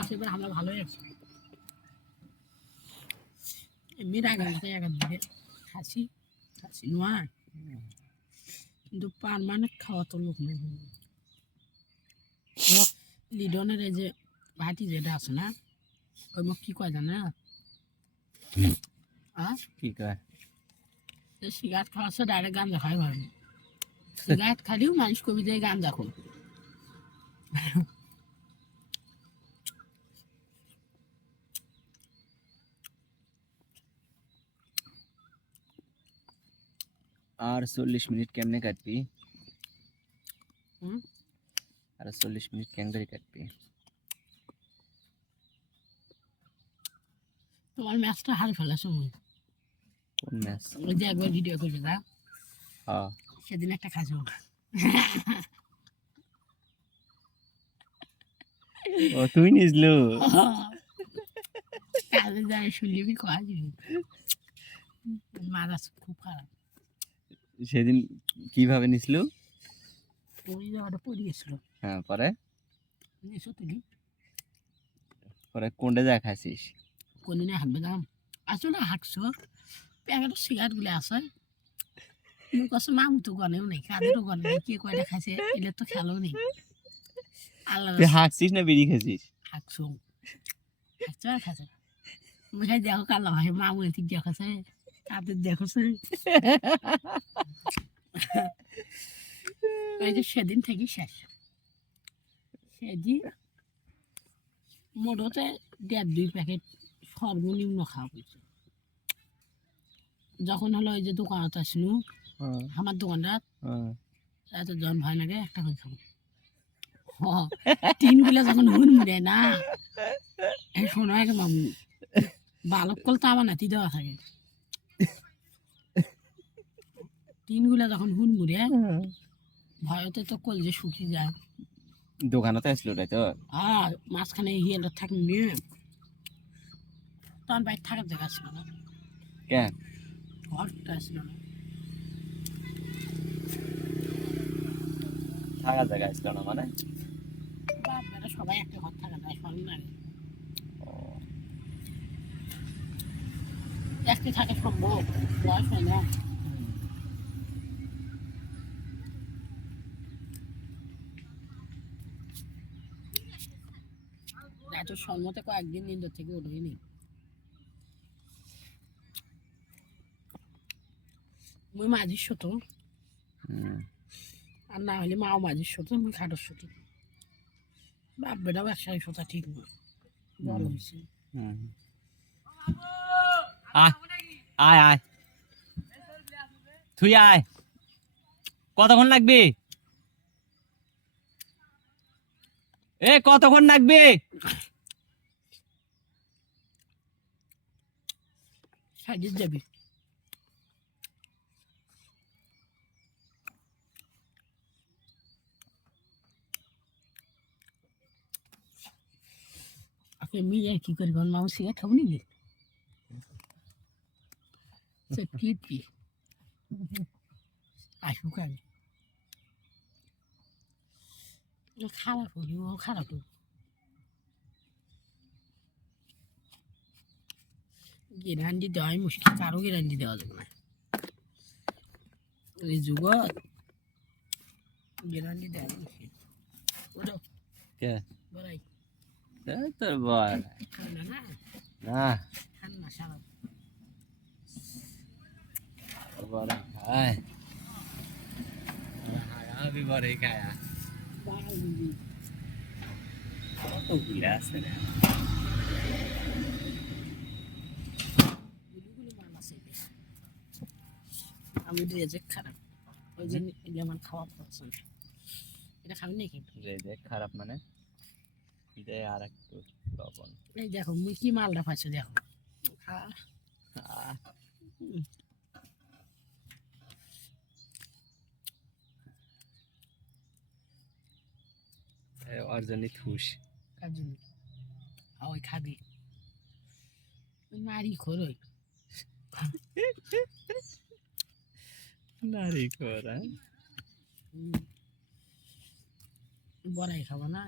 হিসেবে আমরা ভালোই আছি। এমনি রাগাতে এক দিকে খাসি খাসি নয়, কিন্তু পারমানেন্ট খাওয়া তো লোক নেই। লিডনের এই যে ভাটি যেটা আছে না, ওই মুখ কি কয় জানে না? কি কয়? সিগারেট খাওয়াচ্ছে ডাইরেক্ট গাঁজা খাই ঘরে। সিগারেট খালিও মানুষ কবি দিয়ে গাঁজা খো। আর 40 মিনিট কেমনে কাটবি? হুম? আর 40 মিনিট কেমনে কাটবি? তোমার ম্যাচটা হারে ফেলাছো মুই। কোন ম্যাচ? ওই যে একবার ভিডিও করবে না, হ্যাঁ সেদিন একটা খাসো। ও তুই নিজলো? কাজে যায় শুনলি কয়া দিবি, মাথা খুব খারাপ। সেদিন কিভাবে নিছিল? ওই জায়গাটা পড়ে গেছিল। হ্যাঁ পরে নিছো তুলি পরে কোনটা যা খাইছিস? কোনদিনে হাঁটবে দাম আসলে হাঁটছো প্যাকেট সিগারেট গুলো আছে। মুই কছে মামু তো গনেও নেই, কাদেরও গনে নেই, কে কয়টা খাইছে এলে তো খেয়ালও নেই। আল্লাহ তুই হাঁকছিস না বিড়ি খাইছিস? হাঁকছো হাঁকছো আর খাচ্ছে। মুই খাই দেখো কাল্লা ভাই মামু এদিক দেখাছে, কাদের দেখছে। ওই যে সেদিন থেকে শেষ। সেদিন মোটতে 1.5-2 প্যাকেট সর্বনিম্ন খাওয়া হয়েছে। যখন হলো ওই যে দোকানত আসনু আমার দোকানটা এত জন ভয় লাগে একটা করে খাবো। টিনগুলো যখন হুড়মুড়ে না, এই শোনো আগে মামু বালক কল তো আমার নাতি দেওয়া থাকে। টিনগুলো যখন হুড়মুড়ে ভয়তে তো কল যে শুকিয়ে যায়। দোকানতে আসলো তাই তো? আর মাঝখানে হিয়েটা থাকি নিয়ে তখন বাইর থাকার জায়গা ছিল না, কেন? ঘরটা ছিল না। থাকার জায়গা ছিল না মানে? বাপ বেটা সবাই একটা ঘর থাকে না, শোন না একটি থাকে সম্ভব, বয়স হয় না। এত সম্মতে কয়েকদিন নিন্দর থেকে উঠেনি। মুই মাঝির শতো, আর না হলে মাও মাঝির শতো, মুই খাটোর শতো। বাপ বেটাও একসাথে শোতা ঠিক নয়, বড় হয়েছে। আয় আয় তুই আয়, কতক্ষণ লাগবে? এ কতক্ষণ লাগবে? সাজিয়ে যাবি আপনি মিলে কি করি কোন মামু সিগারেট খাবো নাকি? কি আসবো কেন? খারাপ হলি ও খারাপ হলি গ্যারান্টি দেওয়াই মুশকিল, কারো গ্যারান্টি দেওয়া যাবে না এই যুগত, গ্যারান্টি দেওয়া মুশকিল। ওটা কে বলাই তোর বল ঠান্ডা না, না ঠান্ডা সারা বড় খায়, আমি বড় খায়া তো ঘুরে আসছে না। আমি রেজেক খারাপ, ওই জন্য আমার খাওয়া পছন্দ। এটা খাবি নাকি? রেজেক খারাপ মানে এটাই আর একটু লবণ। এই দেখো মুই কি মালটা পাইছো দেখো। অর্জনী থুস কার জন্য ওই খাবি নারী খোরই নারী করা বড়াই খাবো না।